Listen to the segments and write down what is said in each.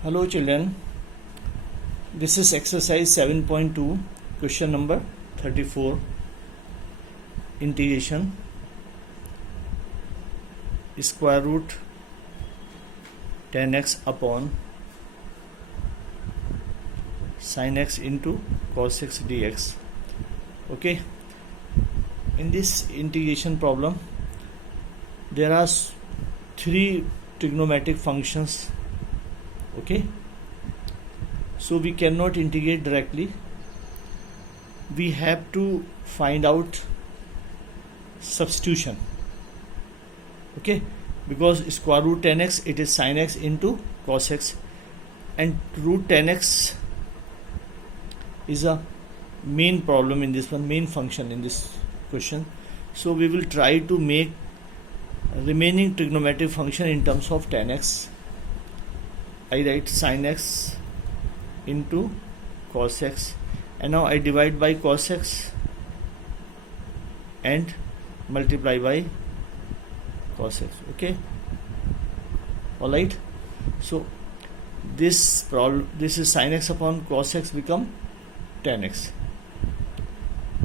Hello children, this is exercise 7.2, question number 34, integration square root 10x upon sin x into cos x dx. Okay, in this integration problem there are three trigonometric functions. Okay, so we cannot integrate directly, we have to find out substitution. Okay, because square root 10x, it is sin x into cos x, and root 10x is a main problem in this one, main function in this question. So we will try to make remaining trigonometric function in terms of 10x. I write sin x into cos x, and now I divide by cos x and multiply by cos x. Okay, all right. So this is sin x upon cos x become 10x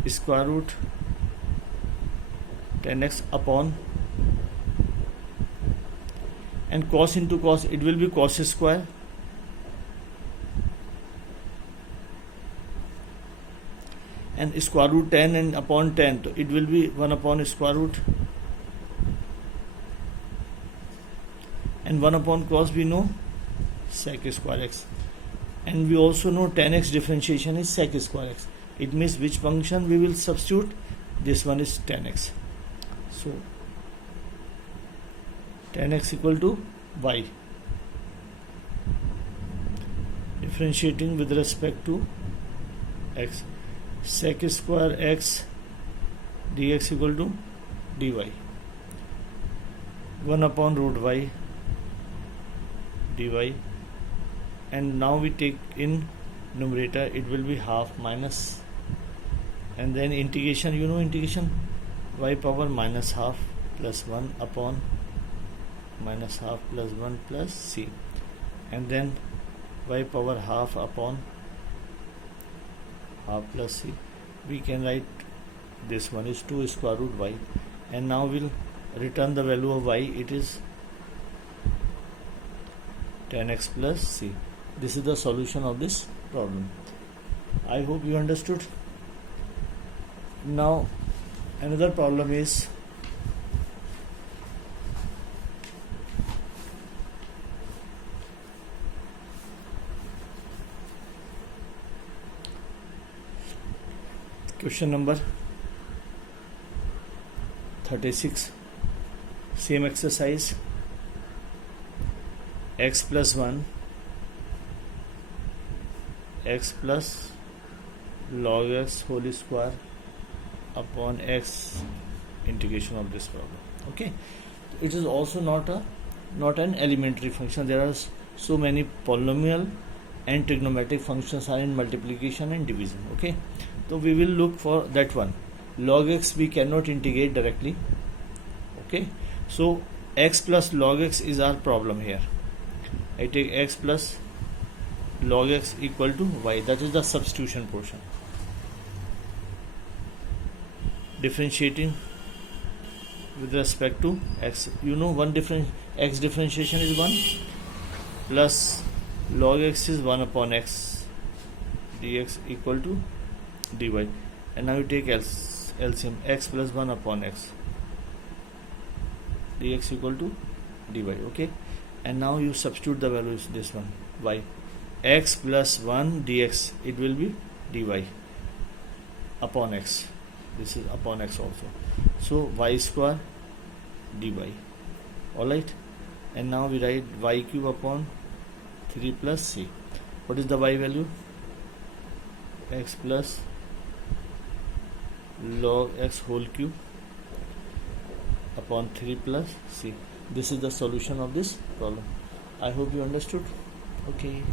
square root 10x upon, and cos into cos, it will be cos square, and square root 10 and upon 10, so it will be 1 upon square root, and 1 upon cos we know sec square x, and we also know 10x differentiation is sec square x. It means which function we will substitute? This one is 10x. So 10x equal to y, differentiating with respect to x, sec square x dx equal to dy, 1 upon root y dy, and now we take in numerator, it will be half minus, and then integration, you know integration, y power minus half plus 1 upon minus half plus 1 plus c, and then y power half upon half plus c. We can write this one is 2 square root y, and now we'll return the value of y, it is 10x plus c. This is the solution of this problem. I hope you understood. Now another problem is question number 36, same exercise, x plus 1 x plus log x whole square upon x, integration of this problem. Okay, it is also not an elementary function. There are so many polynomial and trigonometric functions are in multiplication and division. Okay, so we will look for that one. Log x we cannot integrate directly. Okay, so x plus log x is our problem here. I take x plus log x equal to y, that is the substitution portion. Differentiating with respect to x, you know x differentiation is 1 plus log x is 1 upon x dx equal to dy, and now you take LCM, x plus 1 upon x dx equal to dy. Okay, and now you substitute the values, this one y, x plus 1 dx, it will be dy upon x, this is upon x also, so y square dy. Alright, and now we write y cube upon 3 plus c. What is the y value? X plus log x whole cube upon 3 plus c. This is the solution of this problem. I hope you understood. Okay.